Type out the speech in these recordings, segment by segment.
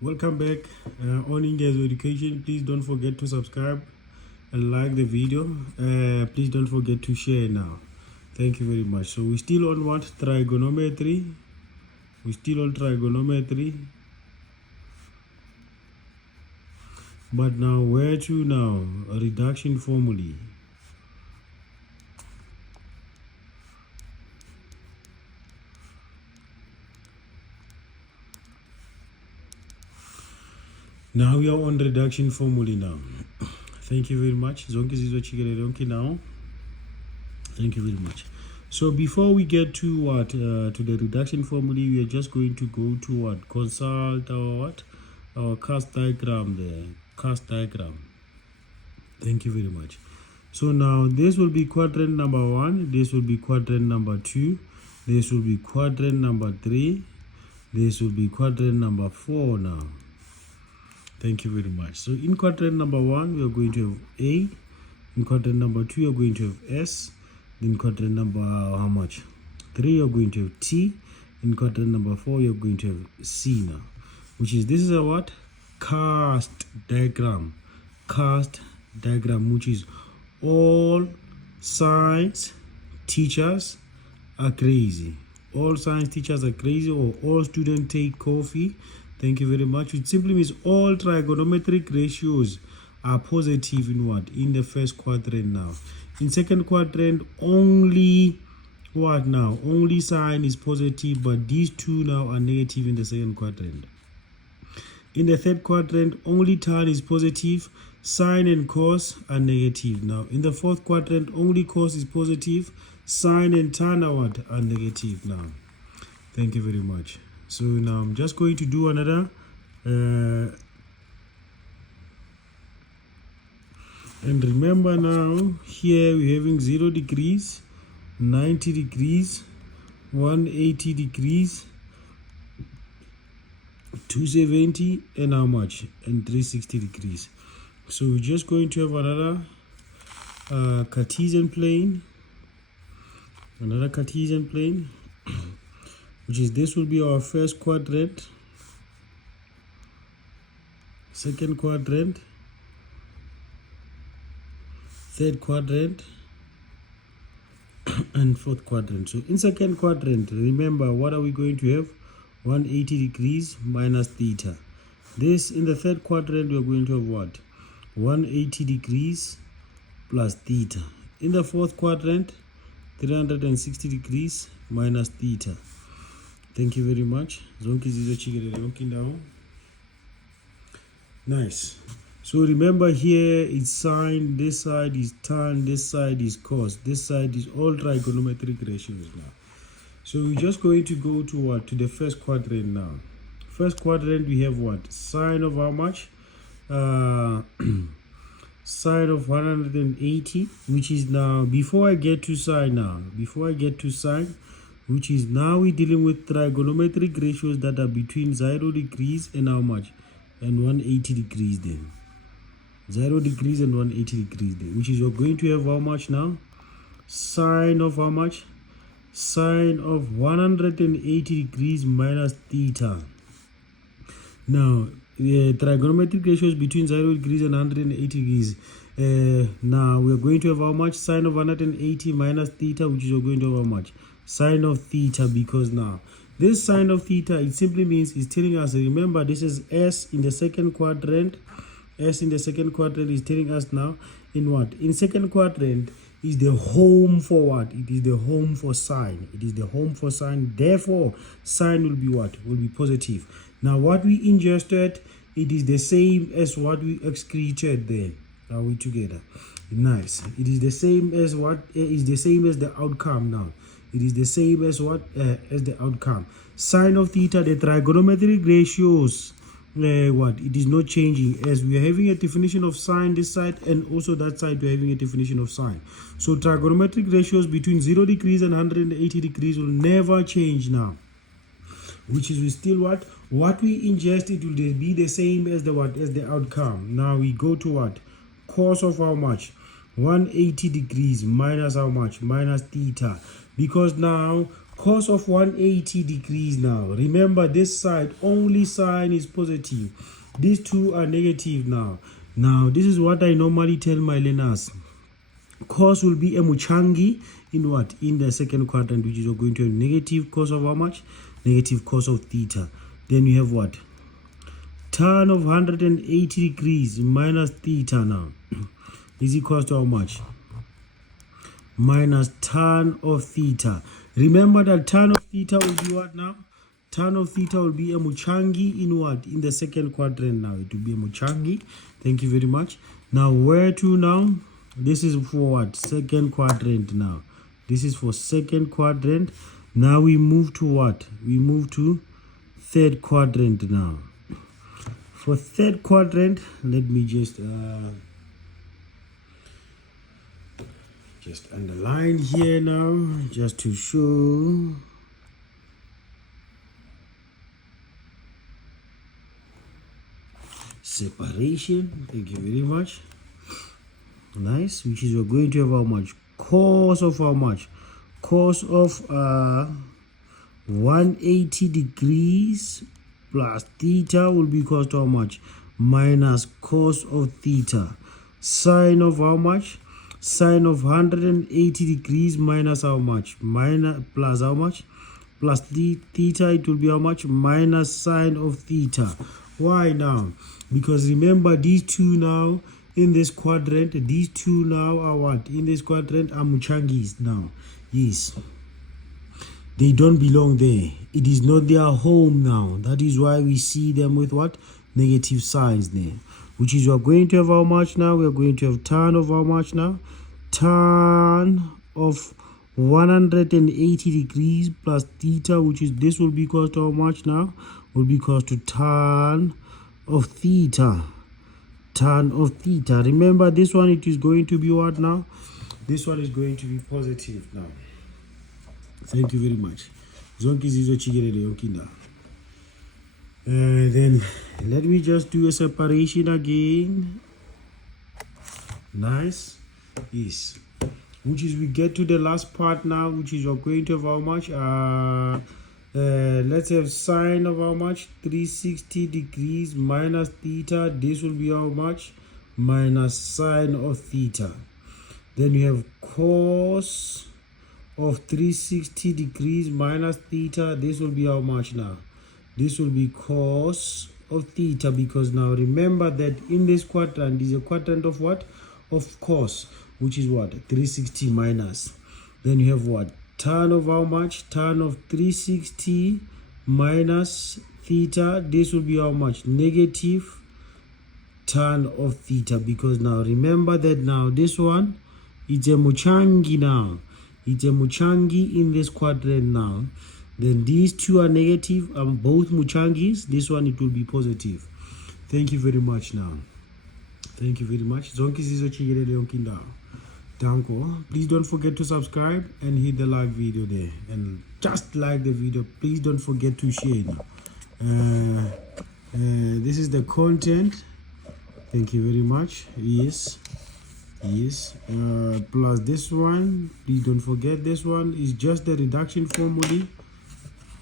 Welcome back on Ingezo Education. Please don't forget to subscribe and like the video. Please don't forget to share now. Thank you very much. So we're still on what? Trigonometry. We're still on trigonometry. But now where to now? A reduction formulae. Now we are on reduction formulae now. Thank you very much. Zonke zizochikelele now. Thank you very much. So before we get to what to the reduction formulae, we are just going to go to what? Consult our cast diagram there. Cast diagram. Thank you very much. So now this will be quadrant number 1, this will be quadrant number 2, this will be quadrant number 3, this will be quadrant number 4 now. Thank you very much. So in quadrant number 1, we are going to have A. In quadrant number 2, we are going to have S. In quadrant number how much? 3, you are going to have T. In quadrant number 4, you are going to have C now. Which is, this is a what? Cast diagram. Cast diagram, which is all science teachers are crazy. All science teachers are crazy, or all students take coffee. Thank you very much. It simply means all trigonometric ratios are positive in what? In the first quadrant now. In second quadrant, only what now? Only sine is positive, but these two now are negative in the second quadrant. In the third quadrant, only tan is positive, sine and cos are negative now. In the fourth quadrant, only cos is positive, sine and tan are what? Are negative now. Thank you very much. So now I'm just going to do another and remember now, here we're having 0 degrees, 90 degrees, 180 degrees, 270, and how much? And 360 degrees. So we're just going to have another Cartesian plane. Another Cartesian plane. Which is, this will be our first quadrant, second quadrant, third quadrant, and fourth quadrant. So in second quadrant, remember, what are we going to have? 180 degrees minus theta. This, in the third quadrant, we are going to have what? 180 degrees plus theta. In the fourth quadrant, 360 degrees minus theta. Thank you very much. Nice. So remember, here it's sine, this side is tan, this side is cos, this side is all trigonometric ratios now. So we're just going to go to what? To the first quadrant now. First quadrant, we have what? Sine of how much? Sine of 180, which is now, before I get to sine, which is now we're dealing with trigonometric ratios that are between 0 degrees and how much? And 180 degrees then. 0 degrees and 180 degrees then. Which is, you're going to have how much now? Sine of how much? Sine of 180 degrees minus theta. Now, the trigonometric ratios between 0 degrees and 180 degrees. Now, we are going to have how much? Sine of 180 minus theta, which is, you're going to have how much? Sine of theta, because now this sine of theta, it simply means it's telling us, remember, this is S in the second quadrant. S in the second quadrant is telling us now in what? In second quadrant is the home for what? It is the home for sine. It is the home for sine. Therefore, sine will be what? Will be positive. Now, what we ingested, it is the same as what we excreted there. Are we together? Nice. It is the same as what? Is the same as the outcome now. It is the same as what? As the outcome. Sine of theta, the trigonometric ratios, what? It is not changing, as we are having a definition of sine this side, and also that side we are having a definition of sine. So trigonometric ratios between 0 degrees and 180 degrees will never change now. Which is, we still what? What we ingest, it will be the same as the what? As the outcome. Now we go to what? Cos of how much? 180 degrees minus how much? Minus theta. Because now Cos of 180 degrees now. Remember, this side, only sign is positive. These two are negative now. Now, this is what I normally tell my learners. Cos will be a muchangi in what? In the second quadrant, which is going to have negative cos of how much? Negative cos of theta. Then you have what? Tan of 180 degrees minus theta now is equals to how much? Minus tan of theta. Remember that tan of theta will be what now? Tan of theta will be a muchangi in what? In the second quadrant now. It will be a muchangi. Thank you very much. Now, where to now? This is for what? Second quadrant now. This is for second quadrant. Now we move to what? We move to third quadrant now. For third quadrant, let me just underline here now, just to show. Separation. Thank you very much. Nice. Which is we're going to have how much? Cos of how much? Cos of 180 degrees plus theta will be equal to how much? Minus cos of theta. Sine of how much? Sine of 180 degrees minus how much? Minus plus how much? Plus theta, it will be how much? Minus sine of theta. Why now? Because remember, these two now in this quadrant, these two now are what? In this quadrant are muchangis now. Yes. They don't belong there. It is not their home now. That is why we see them with what? Negative signs there. Which is we are going to have how much now? We are going to have tan of how much now? Tan of 180 degrees plus theta, which is this will be equal to how much now? Will be equal to tan of theta. Tan of theta. Remember, this one, it is going to be what now? This one is going to be positive now. Thank you very much. Then let me just do a separation again. Nice. Yes. Which is we get to the last part now, which is we're going to have how much? Let's have sine of how much? 360 degrees minus theta. This will be how much? Minus sine of theta. Then you have cos of 360 degrees minus theta. This will be how much now? This will be cos of theta, because now remember that in this quadrant is a quadrant of what? Of cos, which is what? 360 minus. Then you have what? Tan of how much? Tan of 360 minus theta. This will be how much? Negative tan of theta, because now remember that now this one, it's a muchangi now. It's a muchangi in this quadrant now. Then these two are negative, both muchangis. This one, it will be positive. Thank you very much now. Thank you very much. Please don't forget to subscribe and hit the like video there. And just like the video. Please don't forget to share now. This is the content. Thank you very much. Yes. Yes. Plus this one. Please don't forget this one is just the reduction formula.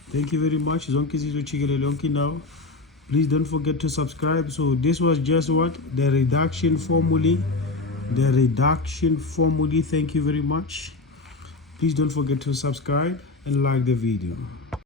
Thank you very much. Now, please don't forget to subscribe. So this was just what? The reduction formula. The reduction formula. Thank you very much. Please don't forget to subscribe and like the video.